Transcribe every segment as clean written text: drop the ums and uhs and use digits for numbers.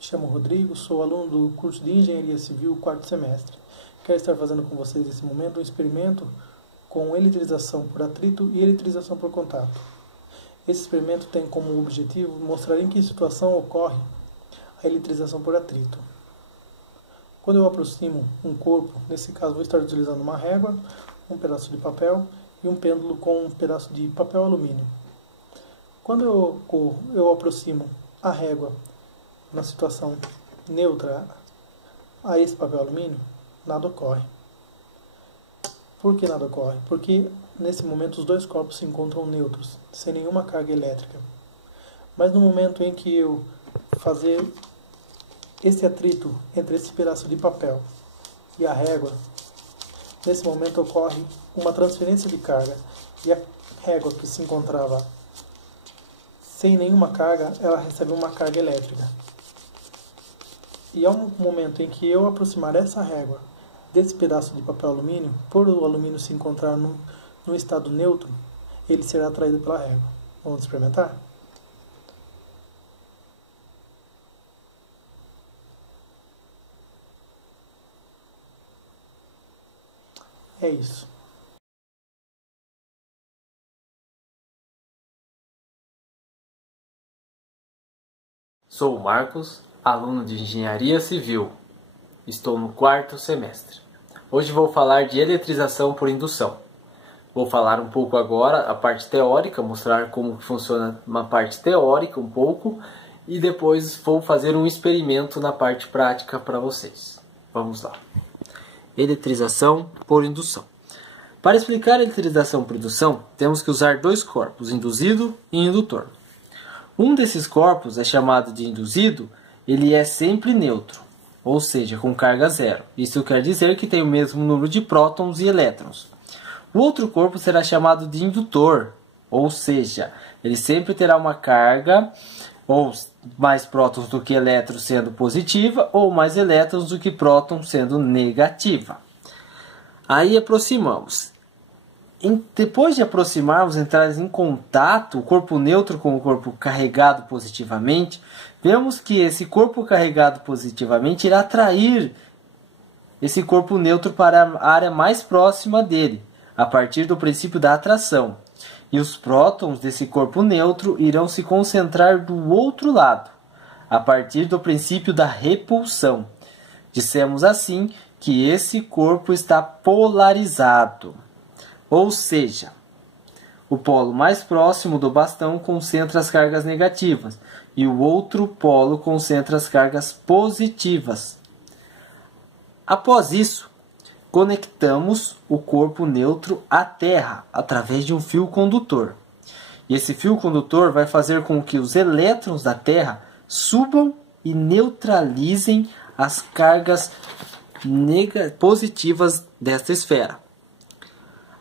Me chamo Rodrigo, sou aluno do curso de Engenharia Civil, quarto semestre. Quero estar fazendo com vocês nesse momento um experimento com eletrização por atrito e eletrização por contato. Esse experimento tem como objetivo mostrar em que situação ocorre a eletrização por atrito. Quando eu aproximo um corpo, nesse caso vou estar utilizando uma régua, um pedaço de papel e um pêndulo com um pedaço de papel alumínio. Quando eu aproximo a régua na situação neutra a esse papel alumínio, nada ocorre. Por que nada ocorre? Porque nesse momento os dois corpos se encontram neutros, sem nenhuma carga elétrica. Mas no momento em que eu fazer esse atrito entre esse pedaço de papel e a régua, nesse momento ocorre uma transferência de carga e a régua que se encontrava sem nenhuma carga, ela recebe uma carga elétrica. E ao momento em que eu aproximar essa régua desse pedaço de papel alumínio, por o alumínio se encontrar no estado neutro, ele será atraído pela régua. Vamos experimentar? É isso. Sou o Marcos, aluno de Engenharia Civil. Estou no quarto semestre. Hoje vou falar de eletrização por indução. Vou falar um pouco agora a parte teórica, mostrar como funciona uma parte teórica um pouco, e depois vou fazer um experimento na parte prática para vocês. Vamos lá. Eletrização por indução. Para explicar a eletrização por indução, temos que usar dois corpos, induzido e indutor. Um desses corpos é chamado de induzido, ele é sempre neutro, ou seja, com carga zero. Isso quer dizer que tem o mesmo número de prótons e elétrons. O outro corpo será chamado de indutor, ou seja, ele sempre terá uma carga, ou mais prótons do que elétrons sendo positiva, ou mais elétrons do que prótons sendo negativa. Aí aproximamos. Depois de aproximarmos, entrar em contato o corpo neutro com o corpo carregado positivamente, vemos que esse corpo carregado positivamente irá atrair esse corpo neutro para a área mais próxima dele, a partir do princípio da atração. E os prótons desse corpo neutro irão se concentrar do outro lado, a partir do princípio da repulsão. Dissemos assim que esse corpo está polarizado. Ou seja, o polo mais próximo do bastão concentra as cargas negativas e o outro polo concentra as cargas positivas. Após isso, conectamos o corpo neutro à Terra através de um fio condutor. E esse fio condutor vai fazer com que os elétrons da Terra subam e neutralizem as cargas positivas desta esfera.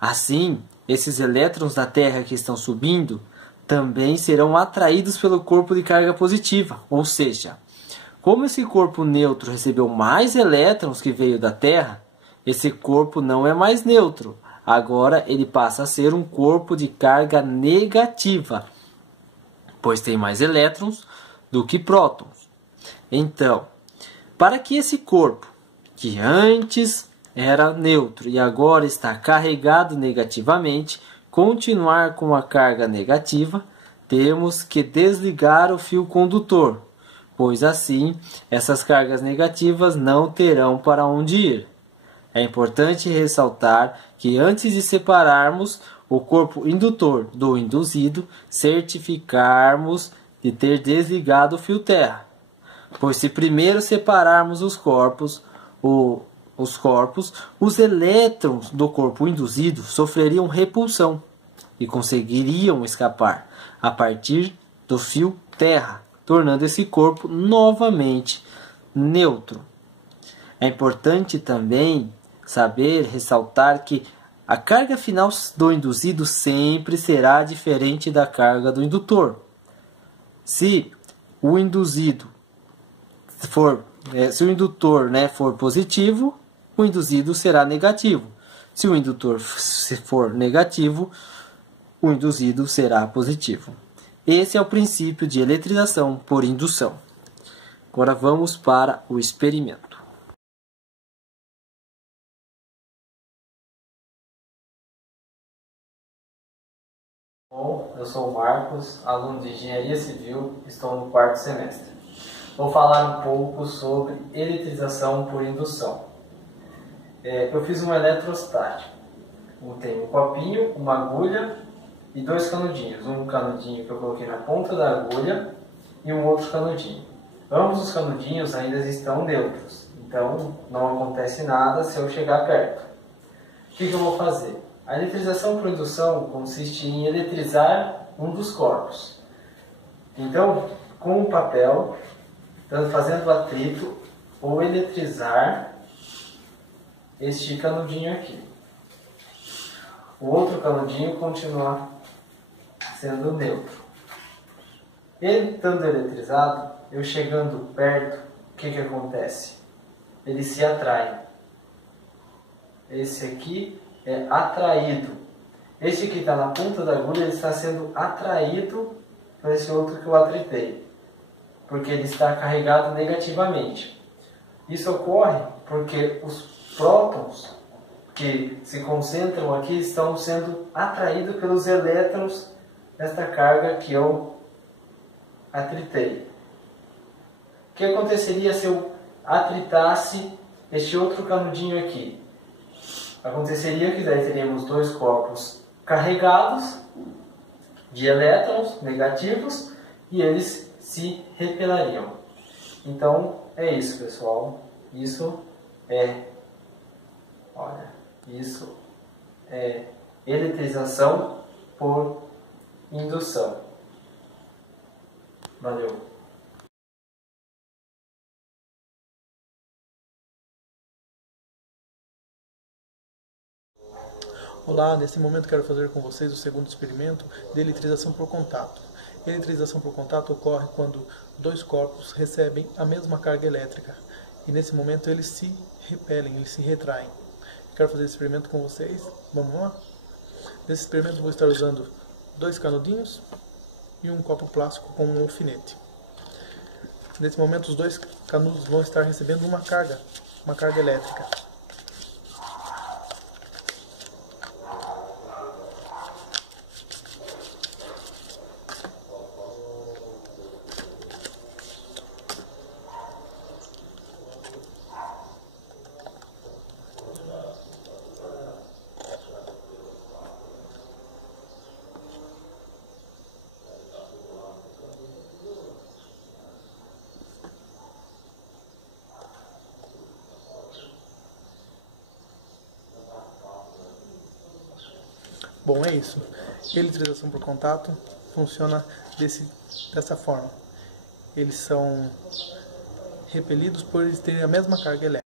Assim, esses elétrons da Terra que estão subindo também serão atraídos pelo corpo de carga positiva, ou seja, como esse corpo neutro recebeu mais elétrons que veio da Terra, esse corpo não é mais neutro, agora ele passa a ser um corpo de carga negativa, pois tem mais elétrons do que prótons. Então, para que esse corpo, que antes era neutro e agora está carregado negativamente, continuar com a carga negativa, temos que desligar o fio condutor, pois assim essas cargas negativas não terão para onde ir. É importante ressaltar que antes de separarmos o corpo indutor do induzido, certificarmos de ter desligado o fio terra, pois se primeiro separarmos os corpos, os elétrons do corpo induzido sofreriam repulsão e conseguiriam escapar a partir do fio terra, tornando esse corpo novamente neutro. É importante também ressaltar que a carga final do induzido sempre será diferente da carga do indutor. Se o indutor for positivo, o induzido será negativo. Se o indutor for negativo, o induzido será positivo. Esse é o princípio de eletrização por indução. Agora vamos para o experimento. Bom, eu sou o Marcos, aluno de Engenharia Civil, estou no 4º semestre. Vou falar um pouco sobre eletrização por indução. Eu fiz um eletrostático. Tem um copinho, uma agulha e 2 canudinhos. Um canudinho que eu coloquei na ponta da agulha e um outro canudinho. Ambos os canudinhos ainda estão neutros, então não acontece nada se eu chegar perto. O que eu vou fazer? A eletrização por indução consiste em eletrizar um dos corpos. Então, com o papel, fazendo atrito, ou eletrizar este canudinho aqui. O outro canudinho continua sendo neutro. Ele estando eletrizado, eu chegando perto, o que acontece? Ele se atrai. Esse aqui é atraído. Este que está na ponta da agulha, ele está sendo atraído por esse outro que eu atritei, porque ele está carregado negativamente. Isso ocorre porque os prótons que se concentram aqui estão sendo atraídos pelos elétrons desta carga que eu atritei. O que aconteceria se eu atritasse este outro canudinho aqui? Aconteceria que daí teríamos 2 corpos carregados de elétrons negativos e eles se repelariam. Então é isso, pessoal. Isso é eletrização por indução. Valeu! Olá, nesse momento quero fazer com vocês o segundo experimento de eletrização por contato. Eletrização por contato ocorre quando 2 corpos recebem a mesma carga elétrica e nesse momento eles se repelem, eles se retraem. Quero fazer esse experimento com vocês, vamos lá? Nesse experimento vou estar usando 2 canudinhos e um copo plástico com um alfinete. Nesse momento os 2 canudos vão estar recebendo uma carga elétrica. Bom, é isso. Eletrização por contato funciona dessa forma. Eles são repelidos por eles terem a mesma carga elétrica.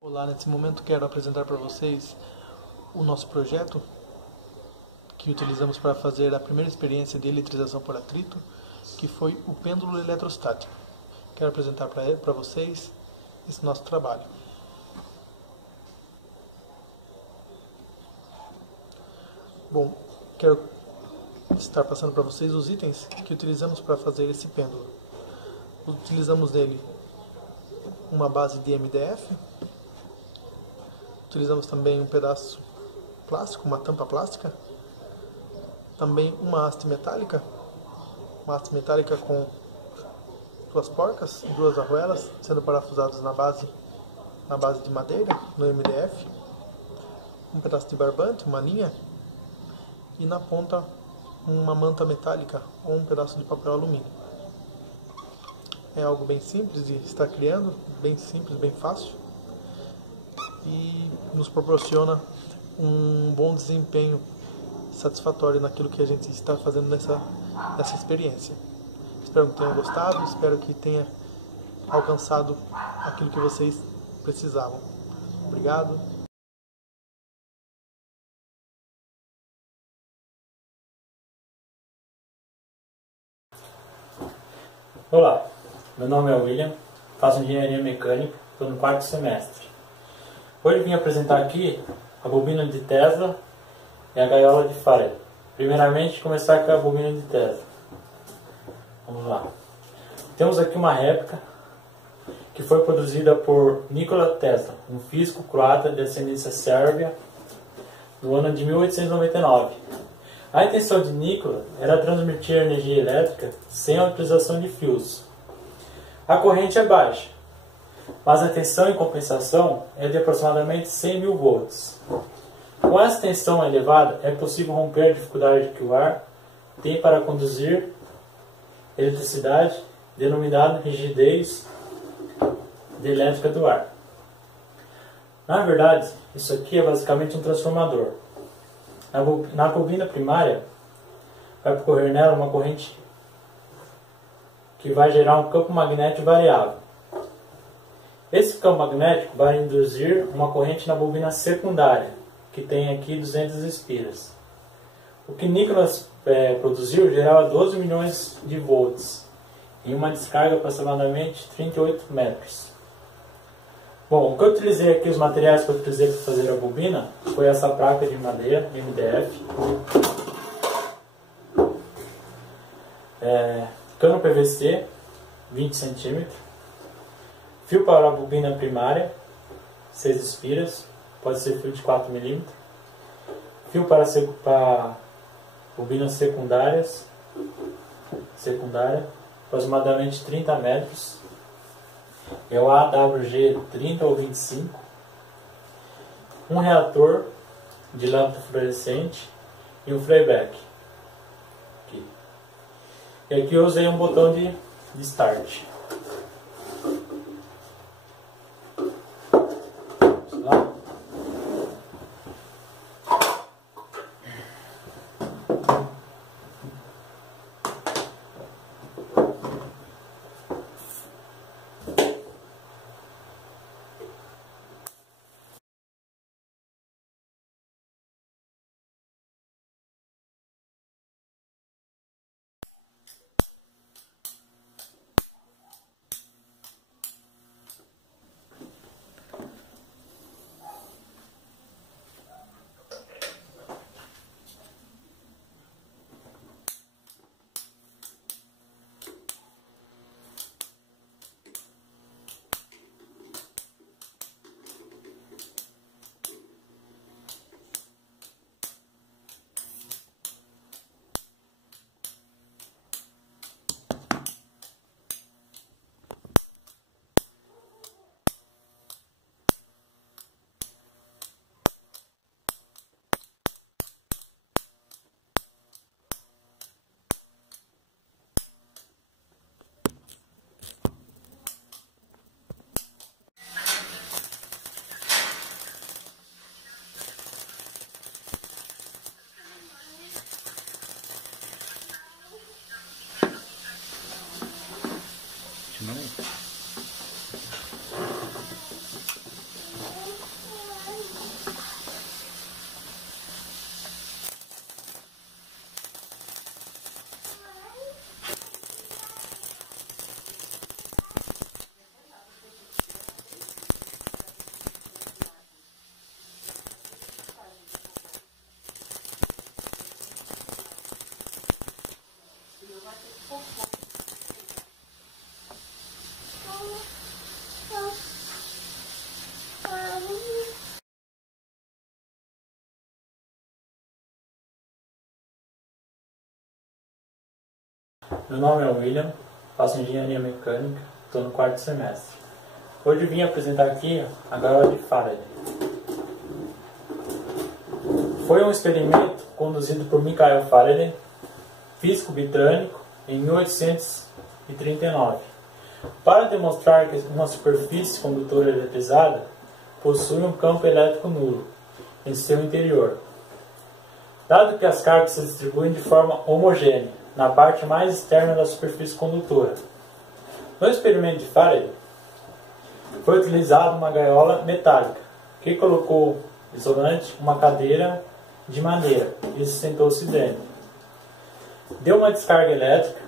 Olá, nesse momento quero apresentar para vocês o nosso projeto que utilizamos para fazer a primeira experiência de eletrização por atrito, que foi o pêndulo eletrostático. Quero apresentar para vocês esse nosso trabalho. Bom, quero estar passando para vocês os itens que utilizamos para fazer esse pêndulo. Utilizamos nele uma base de MDF, utilizamos também um pedaço plástico, uma tampa plástica, também uma haste metálica com 2 porcas e 2 arruelas, sendo parafusados na base de madeira, no MDF, um pedaço de barbante, uma linha, e na ponta uma manta metálica ou um pedaço de papel alumínio. É algo bem simples de estar criando, bem simples, bem fácil, e nos proporciona um bom desempenho satisfatório naquilo que a gente está fazendo nessa experiência. Espero que tenham gostado, espero que tenha alcançado aquilo que vocês precisavam. Obrigado. Olá, meu nome é William, faço engenharia mecânica, estou no 4º semestre. Hoje vim apresentar aqui a bobina de Tesla e a gaiola de Faraday. Primeiramente, começar com a bobina de Tesla. Vamos lá. Temos aqui uma réplica que foi produzida por Nikola Tesla, um físico croata de ascendência sérvia, no ano de 1899. A intenção de Nikola era transmitir energia elétrica sem a utilização de fios. A corrente é baixa, mas a tensão em compensação é de aproximadamente 100 mil volts. Com essa tensão elevada, é possível romper a dificuldade que o ar tem para conduzir eletricidade, denominada rigidez de elétrica do ar. Na verdade, isso aqui é basicamente um transformador. Na bobina primária, vai percorrer nela uma corrente que vai gerar um campo magnético variável. Esse campo magnético vai induzir uma corrente na bobina secundária, que tem aqui 200 espiras. O que Nicholas produziu gerava 12 milhões de volts em uma descarga de aproximadamente 38 metros. Bom, o que eu utilizei aqui, os materiais que eu utilizei para fazer a bobina, foi essa placa de madeira MDF, cano PVC 20 cm, fio para a bobina primária 6 espiras, pode ser fio de 4 mm, fio para bobinas secundária, aproximadamente 30 metros, é o AWG 30 ou 25, um reator de lâmpada fluorescente e um playback. E aqui eu usei um botão de start. Vamos lá. Meu nome é William, faço engenharia mecânica, estou no 4º semestre. Hoje vim apresentar aqui a gaiola de Faraday. Foi um experimento conduzido por Michael Faraday, físico britânico, em 1839, para demonstrar que uma superfície condutora eletrizada possui um campo elétrico nulo em seu interior, dado que as cargas se distribuem de forma homogênea na parte mais externa da superfície condutora. No experimento de Faraday, foi utilizada uma gaiola metálica, que colocou isolante uma cadeira de madeira e sentou-se dentro. Deu uma descarga elétrica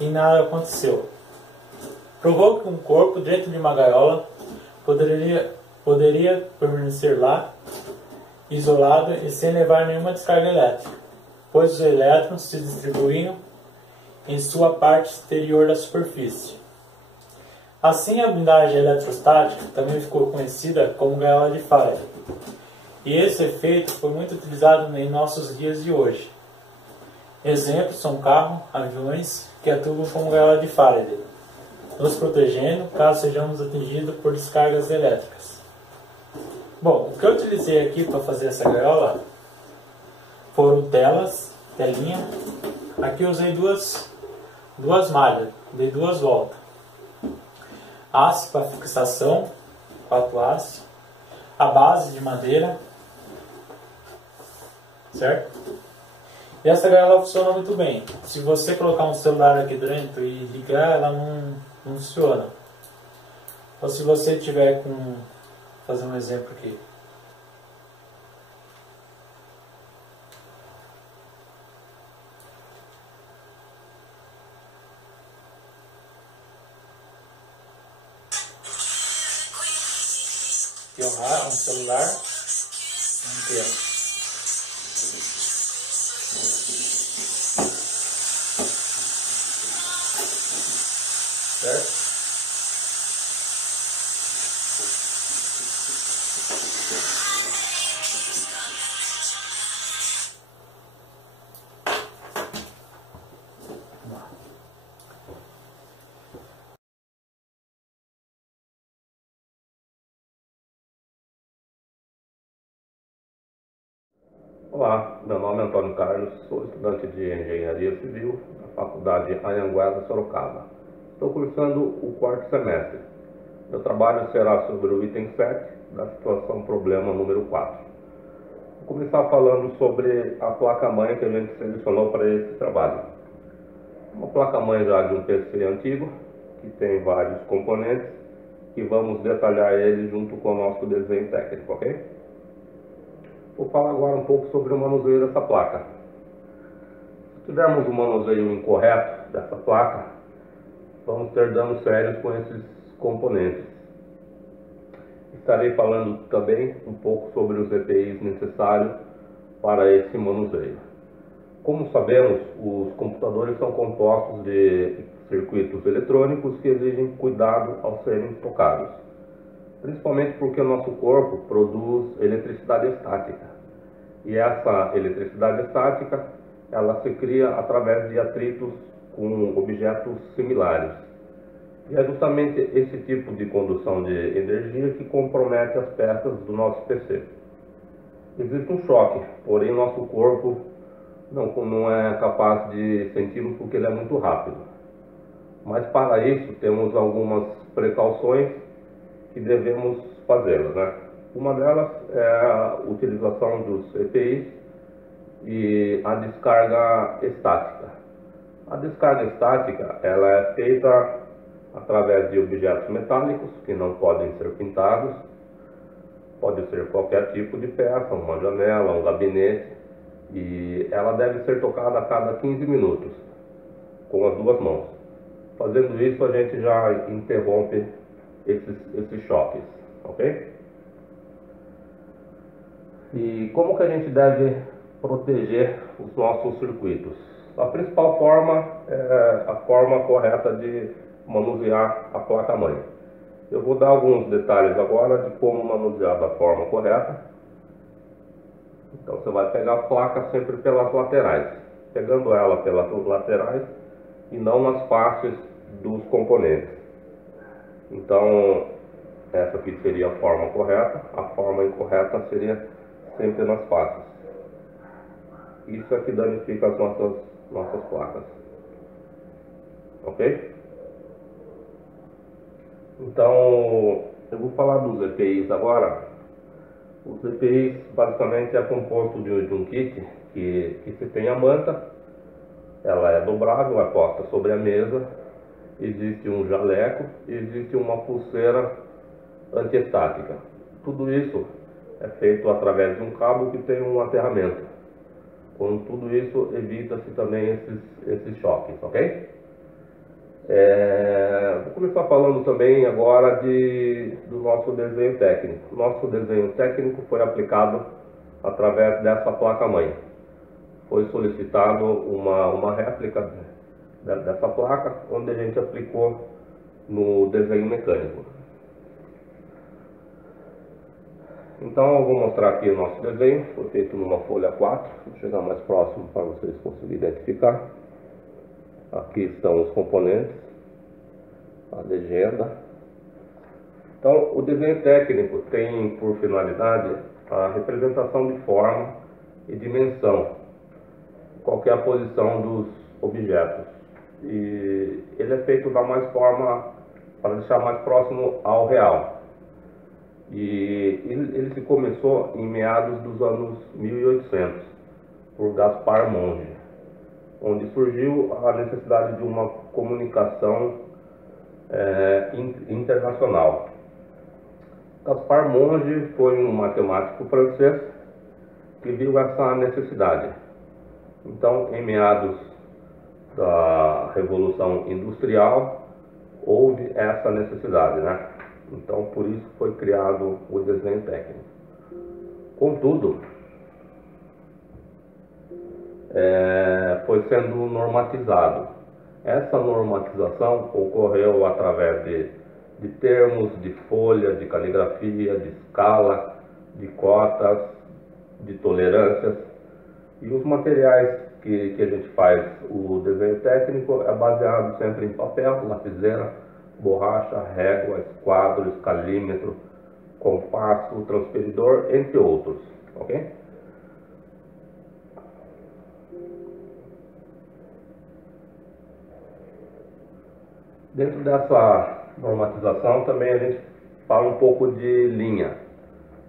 e nada aconteceu. Provou que um corpo dentro de uma gaiola poderia permanecer lá, isolado e sem levar nenhuma descarga elétrica. pois os elétrons se distribuíam em sua parte exterior da superfície. Assim, a blindagem eletrostática também ficou conhecida como gaiola de Faraday. E esse efeito foi muito utilizado em nossos dias de hoje. Exemplos são carros, aviões que atuam como gaiola de Faraday, nos protegendo caso sejamos atingidos por descargas elétricas. Bom, o que eu utilizei aqui para fazer essa gaiola foram telinha. Aqui eu usei duas malhas, dei 2 voltas. Aço para fixação, 4 aços. A base de madeira, certo? E essa gaiola funciona muito bem. Se você colocar um celular aqui dentro e ligar, ela não funciona. Ou se você tiver com... Vou fazer um exemplo aqui. Um celular, antena. Certo? Olá, meu nome é Antônio Carlos, sou estudante de Engenharia Civil da Faculdade Anhanguera, Sorocaba. Estou cursando o 4º semestre. Meu trabalho será sobre o item 7 da situação problema número 4. Vou começar falando sobre a placa-mãe que a gente selecionou para esse trabalho. Uma placa-mãe já de um PC antigo, que tem vários componentes, e vamos detalhar eles junto com o nosso desenho técnico, ok? Vou falar agora um pouco sobre o manuseio dessa placa. Se tivermos um manuseio incorreto dessa placa, vamos ter danos sérios com esses componentes. Estarei falando também um pouco sobre os EPIs necessários para esse manuseio. Como sabemos, os computadores são compostos de circuitos eletrônicos que exigem cuidado ao serem tocados. Principalmente porque o nosso corpo produz eletricidade estática. E essa eletricidade estática, ela se cria através de atritos com objetos similares. E é justamente esse tipo de condução de energia que compromete as peças do nosso PC. Existe um choque, porém nosso corpo não é capaz de senti-lo porque ele é muito rápido. Mas para isso temos algumas precauções que devemos fazê-las, né? Uma delas é a utilização dos EPIs e a descarga estática. A descarga estática ela é feita através de objetos metálicos que não podem ser pintados. Pode ser qualquer tipo de peça, uma janela, um gabinete, e ela deve ser tocada a cada 15 minutos com as 2 mãos. Fazendo isso a gente já interrompe esses choques, ok? E como que a gente deve proteger os nossos circuitos? A principal forma é a forma correta de manusear a placa-mãe. Eu vou dar alguns detalhes agora de como manusear da forma correta. Então você vai pegar a placa sempre pelas laterais, pegando ela pelas laterais e não nas faces dos componentes. Então essa aqui seria a forma correta, a forma incorreta seria sempre nas faces. Isso é que danifica as nossas placas. Ok? Então, eu vou falar dos EPIs agora. Os EPIs basicamente é composto de um kit que se tem a manta, ela é dobrável, é posta sobre a mesa, existe um jaleco e existe uma pulseira antiestática. Tudo isso é feito através de um cabo que tem um aterramento. Com tudo isso, evita-se também esses choques, ok? Vou começar falando também agora do nosso desenho técnico. Nosso desenho técnico foi aplicado através dessa placa-mãe. foi solicitado uma réplica dessa placa, onde a gente aplicou no desenho mecânico. Então eu vou mostrar aqui o nosso desenho, foi feito numa folha 4, vou chegar mais próximo para vocês conseguirem identificar. Aqui estão os componentes, a legenda. Então o desenho técnico tem por finalidade a representação de forma e dimensão, qual que é a posição dos objetos. E ele é feito da mais forma para deixar mais próximo ao real. E ele se começou em meados dos anos 1800 por Gaspar Monge, onde surgiu a necessidade de uma comunicação internacional. Gaspar Monge foi um matemático francês que viu essa necessidade. Então, em meados da Revolução Industrial, houve essa necessidade, né? Então, por isso foi criado o desenho técnico. Contudo, foi sendo normatizado. Essa normatização ocorreu através de termos, de folha, de caligrafia, de escala, de cotas, de tolerâncias. E os materiais que a gente faz o desenho técnico é baseado sempre em papel, lapiseira, borracha, régua, esquadro, escalímetro, compasso, transferidor, entre outros, ok? Dentro dessa normatização também a gente fala um pouco de linha.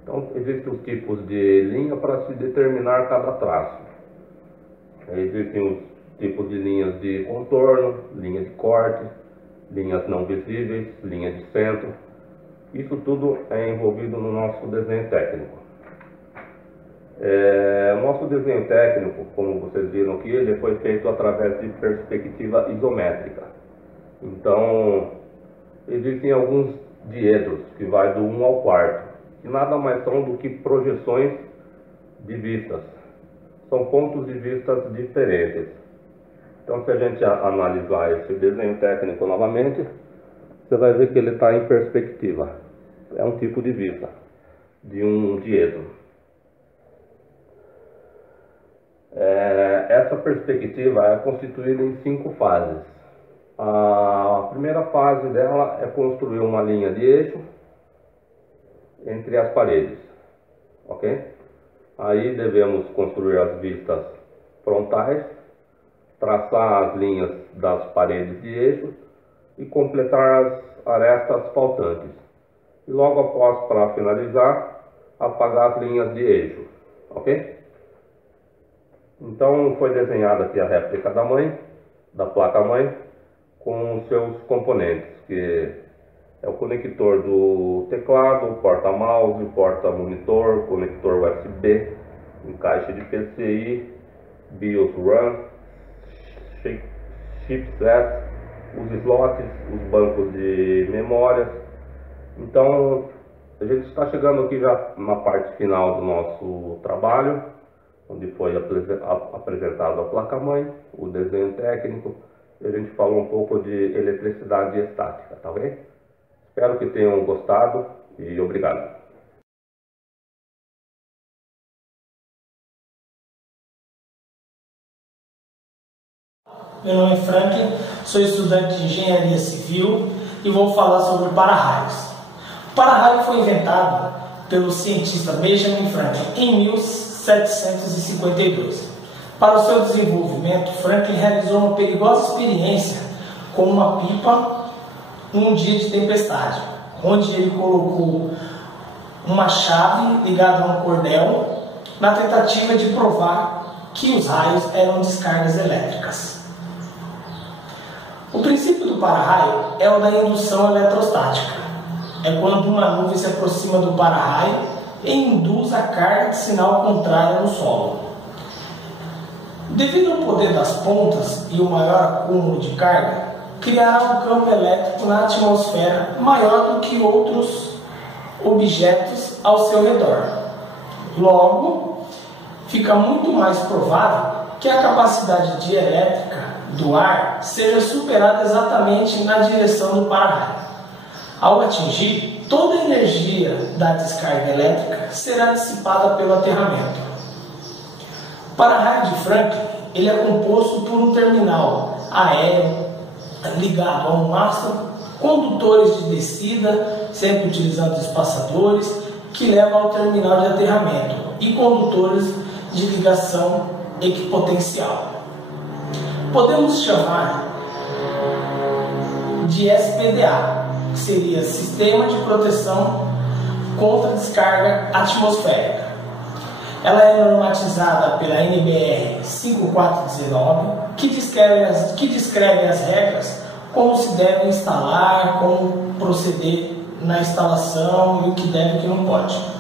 Então existem os tipos de linha para se determinar cada traço. Existem os tipos de linhas de contorno, linha de corte, linhas não visíveis, linha de centro. Isso tudo é envolvido no nosso desenho técnico. O nosso desenho técnico, como vocês viram aqui, ele foi feito através de perspectiva isométrica. Então, existem alguns diedros, que vai do 1 ao quarto, que nada mais são do que projeções de vistas. São pontos de vistas diferentes. Então, se a gente analisar esse desenho técnico novamente, você vai ver que ele está em perspectiva. É um tipo de vista, de um diedro. Essa perspectiva é constituída em 5 fases. A primeira fase dela é construir uma linha de eixo entre as paredes, ok? Aí devemos construir as vistas frontais, traçar as linhas das paredes de eixo e completar as arestas faltantes. E logo após, para finalizar, apagar as linhas de eixo, ok? Então foi desenhada aqui a réplica da placa-mãe, com os seus componentes, que é o conector do teclado, porta-mouse, porta-monitor, conector USB, encaixe de PCI, BIOS RAM, chipset, os slots, os bancos de memórias. Então, a gente está chegando aqui já na parte final do nosso trabalho, onde foi apresentado a placa-mãe, o desenho técnico, e a gente falou um pouco de eletricidade estática, tá ok? Espero que tenham gostado e obrigado. Meu nome é Franklin, sou estudante de engenharia civil e vou falar sobre o para-raios. O para-raio foi inventado pelo cientista Benjamin Franklin em 1752. Para o seu desenvolvimento, Franklin realizou uma perigosa experiência com uma pipa num dia de tempestade, onde ele colocou uma chave ligada a um cordel na tentativa de provar que os raios eram descargas elétricas. O princípio do para-raio é o da indução eletrostática. É quando uma nuvem se aproxima do para-raio e induz a carga de sinal contrária no solo. Devido ao poder das pontas e o maior acúmulo de carga, criará um campo elétrico na atmosfera maior do que outros objetos ao seu redor. Logo, fica muito mais provável que a capacidade dielétrica do ar seja superada exatamente na direção do para-raio. Ao atingir, toda a energia da descarga elétrica será dissipada pelo aterramento. O para-raio de Franklin ele é composto por um terminal aéreo ligado a um mastro, condutores de descida, sempre utilizando espaçadores, que levam ao terminal de aterramento, e condutores de ligação equipotencial. Podemos chamar de SPDA, que seria Sistema de Proteção contra Descarga Atmosférica. Ela é normatizada pela NBR 5419, que descreve as regras, como se deve instalar, como proceder na instalação e o que deve e o que não pode.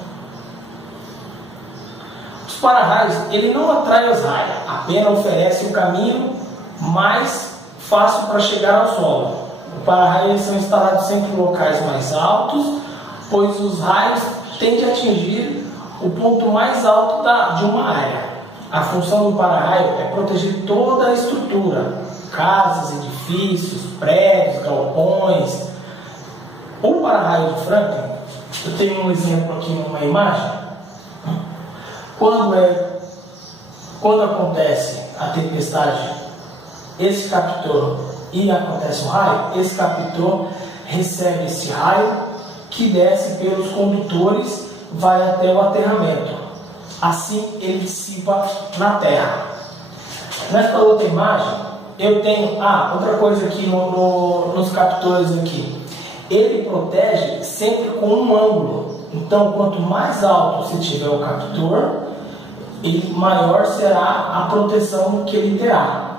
Os para-raios, ele não atrai os raios, apenas oferece o caminho mais fácil para chegar ao solo. Os para-raios são instalados sempre em locais mais altos, pois os raios tendem a atingir o ponto mais alto de uma área. A função do para-raio é proteger toda a estrutura, casas, edifícios, prédios, galpões. O para-raio de Franklin, eu tenho um exemplo aqui numa imagem. Quando acontece a tempestade, esse captor e acontece um raio, esse captor recebe esse raio que desce pelos condutores, vai até o aterramento. Assim ele dissipa na terra. Nesta outra imagem, eu tenho outra coisa aqui nos captores aqui. Ele protege sempre com um ângulo. Então, quanto mais alto você tiver o captor, maior será a proteção que ele terá.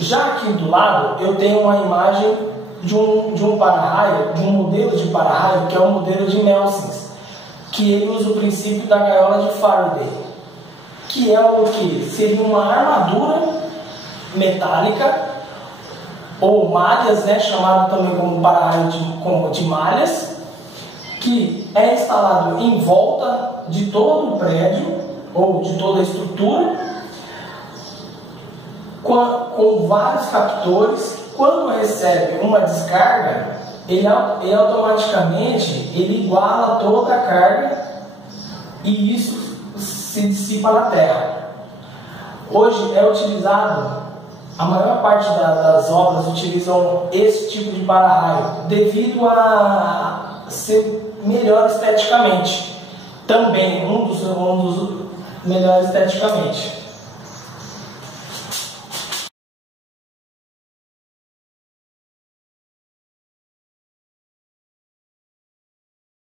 Já aqui do lado, eu tenho uma imagem de um para-raio, de um modelo de para-raio, que é o modelo de Nelsons, que ele usa o princípio da gaiola de Faraday, que é o que? Seria uma armadura metálica, ou malhas, né, chamado também como para-raio de malhas, que é instalado em volta de todo o prédio, ou de toda a estrutura, com vários captores. Quando recebe uma descarga, ele automaticamente iguala toda a carga e isso se dissipa na terra. Hoje é utilizado, a maior parte das obras utilizam esse tipo de para-raio devido a ser melhor esteticamente. Também um dos melhores esteticamente.